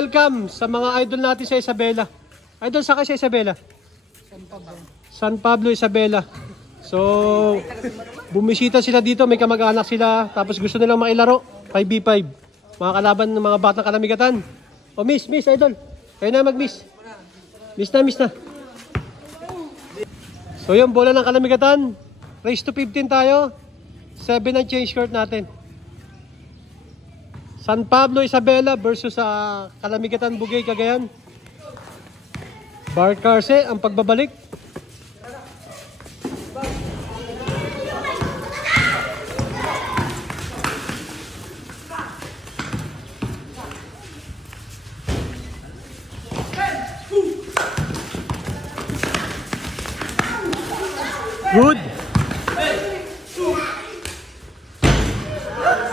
welcome sa mga idol natin sa Isabela. Idol, saka sa Isabela? San Pablo, Isabela. So, bumisita sila dito, may kamag-anak sila, tapos gusto nilang makilaro, 5v5. Mga kalaban ng mga batang Kalamigatan. O miss, idol. Kayo na mag-miss. Miss na. So yung bola ng Kalamigatan, race to 15 tayo. 7 ang change court natin. San Pablo, Isabela versus sa Kalamigatan, Bugay, Cagayan. Barcarse ang pagbabalik. Good.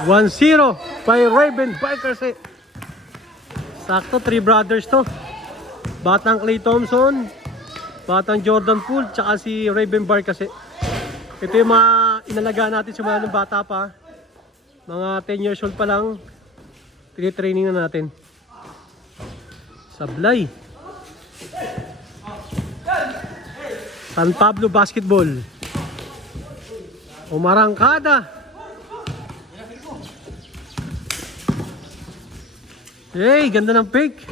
1-0 by Raven Barcarse. Sakto, 3 brothers to. Batang Clay Thompson, batang Jordan Poole, tsaka si Raven Barcarse. Ito yung mga inalagaan natin simula ng bata pa. Mga 10 years old pa lang. Tinitraining na natin. Sablay. San Pablo Basketball. Umarangkada. Hey, ganda ng fake.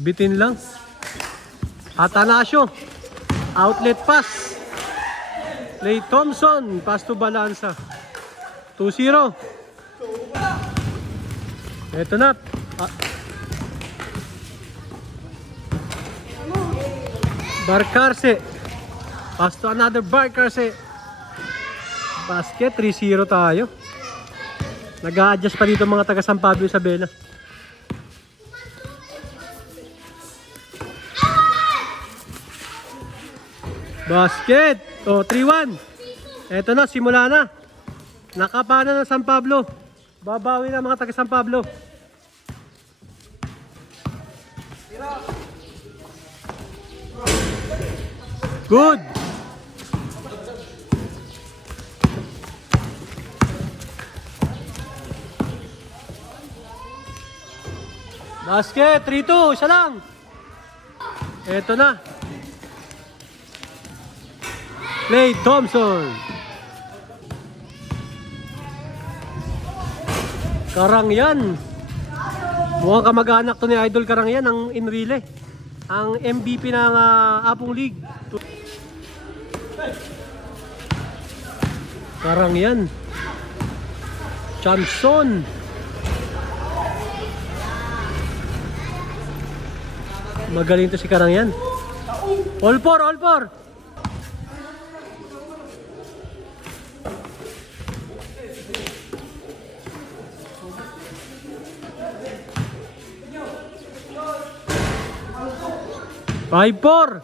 Bitin lang. Atanasio. Outlet pass. Clay Thompson. Pass to Balanza. 2-0. Ito na. Barcarse. Pass to another Barcarse. Basket, 3-0 tayo. Nag-a-adjust pa dito mga taga San Pablo, Isabela. Basket. Oh, 3-1. Eto na, simula na. Nakapana ng San Pablo. Babawi na mga taga San Pablo. Good. Basket, 3-2, isa lang. Eto na. Clay Thompson. Karangyan. Mukhang kamag-anak to ni Idol Karangyan, ang Enrile. Ang MVP ng Apong League. Karangyan. Johnson. Magaling to si Karangyan. All four. 5-4.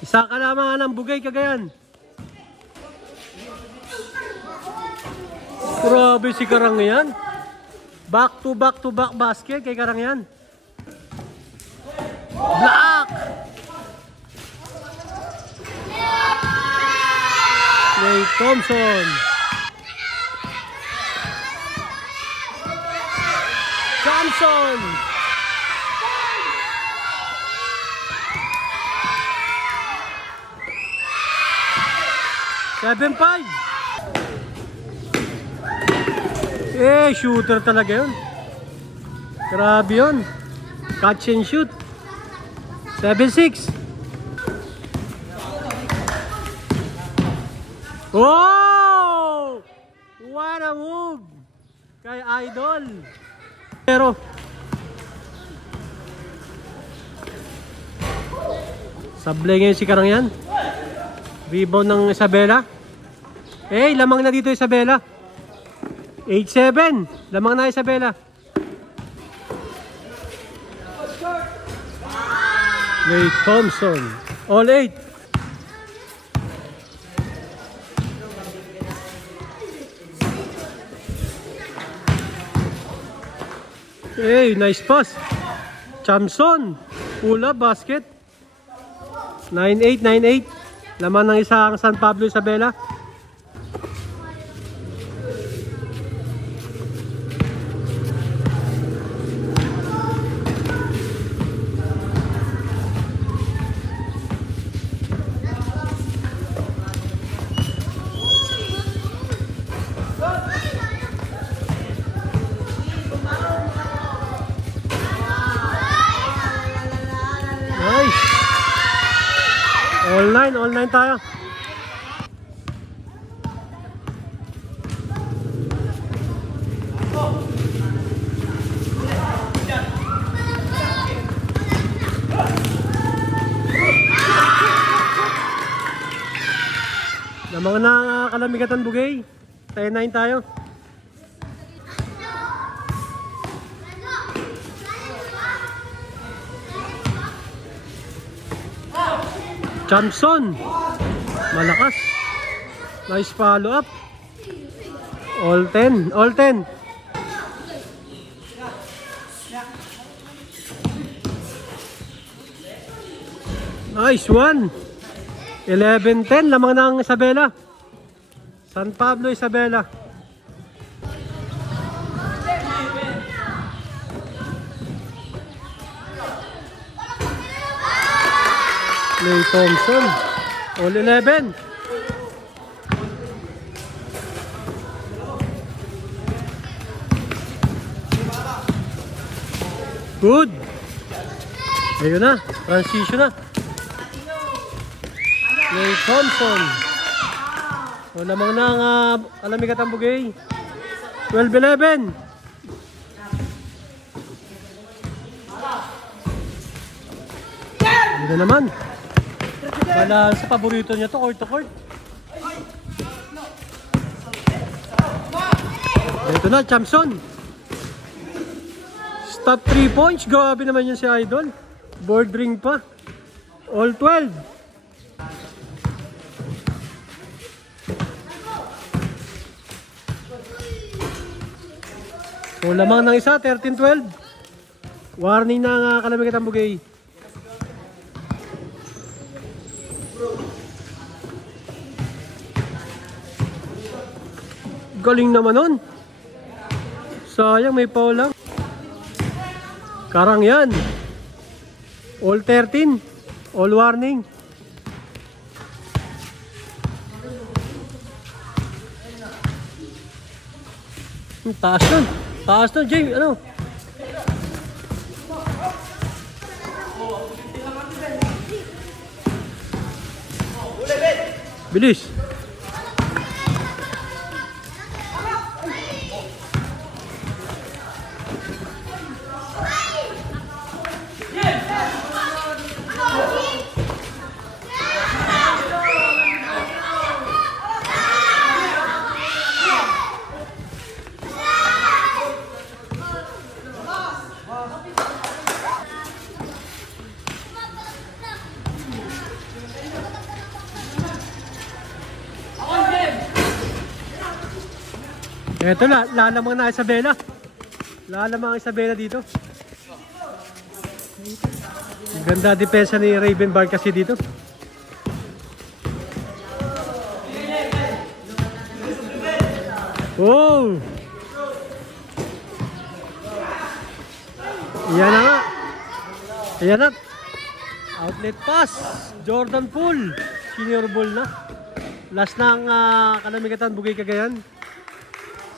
Isa ka naman ng Bugay, Cagayan. Grabe si Karangyan. Back to back basket kay Karangyan. Block! Clay Thompson. Johnson. $7-5. Shooter talaga yun. Grabe yun. Catch and shoot. 7-6. Oh! What a move! Kay Idol. Pero sablay ngayon si Karangyan. Rebound ng Isabela. Lamang na dito Isabela. 8-7. Lamang na Isabela. Clay Thompson. All 8. Nice pass. Chamson. Pula basket. 9-8. Laman ng isang San Pablo, Isabela. All 9 tayo. Na mga nakalamigatan bugay. 10-9 tayo. Johnson. Malakas. Nice follow up. All 10. All 10. Nice one. 11-10. Lamang ng Isabela. San Pablo, Isabela. Clay Thompson. All 11. Good. Ayun na. Transition na. Clay Thompson. O lamang na ang Kalamigat ang bugay. 12-11. Hindi na naman. Wala sa paborito niya to, court to court. Ito na, Thompson. Stop 3 points. Grabe naman yun si Idol. Board ring pa. All 12. So lamang ng isa, 13-12. Warning na Kalamigat ang bugay. Galing naman nun. Sayang, may foul lang. Karang yan. All 13. All warning. Taas nun. Taas nun, James. Ano? Bilis. Eto na, lalamang na Isabela. Lalamang ang Isabela dito. Ganda depensa ni Raven Bar kasi dito. Oh! Yan na nga. Ayan na. Outlet pass. Jordan Poole. Senior ball na. Last na ang Kalamigatan Bugay Cagayan.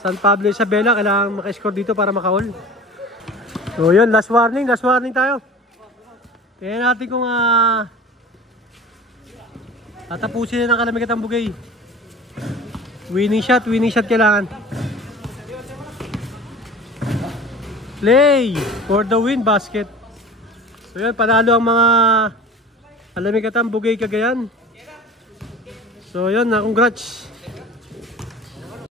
San Pablo, Isabela, kailangan maka-score dito para maka-all. So yun, last warning tayo. Kaya natin kung tatapusin na ng Kalamigatan Bugay. Winning shot kailangan. Play for the win basket. So yun, panalo ang mga Kalamigatan Bugay Cagayan. So yun, congrats.